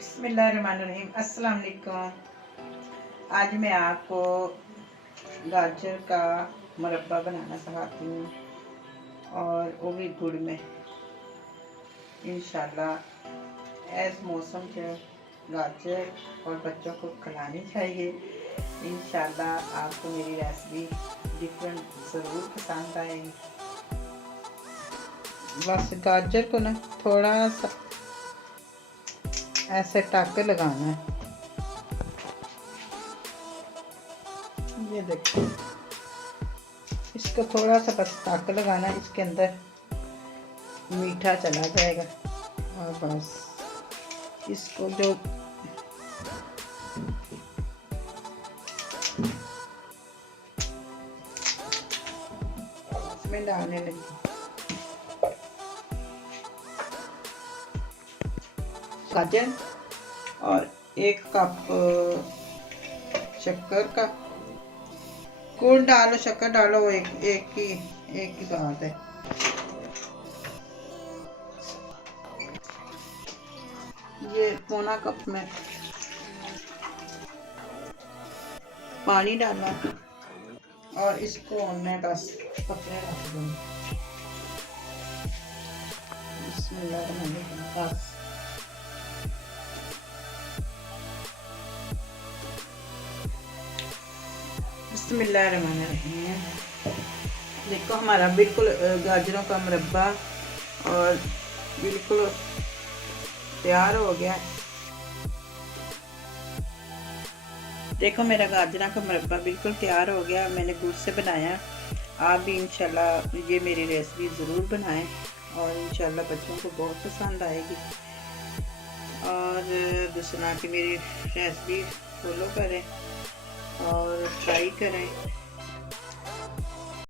बिस्मिल्लाहिर्रहमानिर्रहीम। अस्सलाम वालेकुम। आज मैं आपको गाजर का मुरब्बा बनाना सिखाती हूँ और वो भी गुड़ में इंशाल्लाह। ऐस मौसम के गाजर और बच्चों को खिलानी चाहिए। इंशाल्लाह आपको मेरी रेसिपी डिफरेंट ज़रूर पसंद आएगी। बस गाजर को ना थोड़ा सा ऐसे टाके लगाना है। ये देखो, इसको थोड़ा सा बस टाके लगाना है, इसके अंदर मीठा चला जाएगा और बस इसको जो इसमें डालने लगी गाजर और 1 कप शक्कर का। गुड़ डालो शक्कर डालो, एक ही बात है। ये पौना कप में पानी डालना और इसको मैं बस पकने रख दूँगी। बिस्मिल्लाहिर्रहमानिर्रहीम। बस बिस्मिल्लाहिर्रहमानिर्रहीम। देखो हमारा बिल्कुल गाजरों का मुरब्बा और बिल्कुल तैयार हो गया। देखो मेरा गाजरा का मुरब्बा बिल्कुल तैयार हो गया। मैंने गुड़ से बनाया। आप भी इंशाल्लाह ये मेरी रेसिपी ज़रूर बनाएं और इंशाल्लाह बच्चों को बहुत पसंद आएगी। और दूसरा कि मेरी रेसिपी फॉलो करें और ट्राई करें।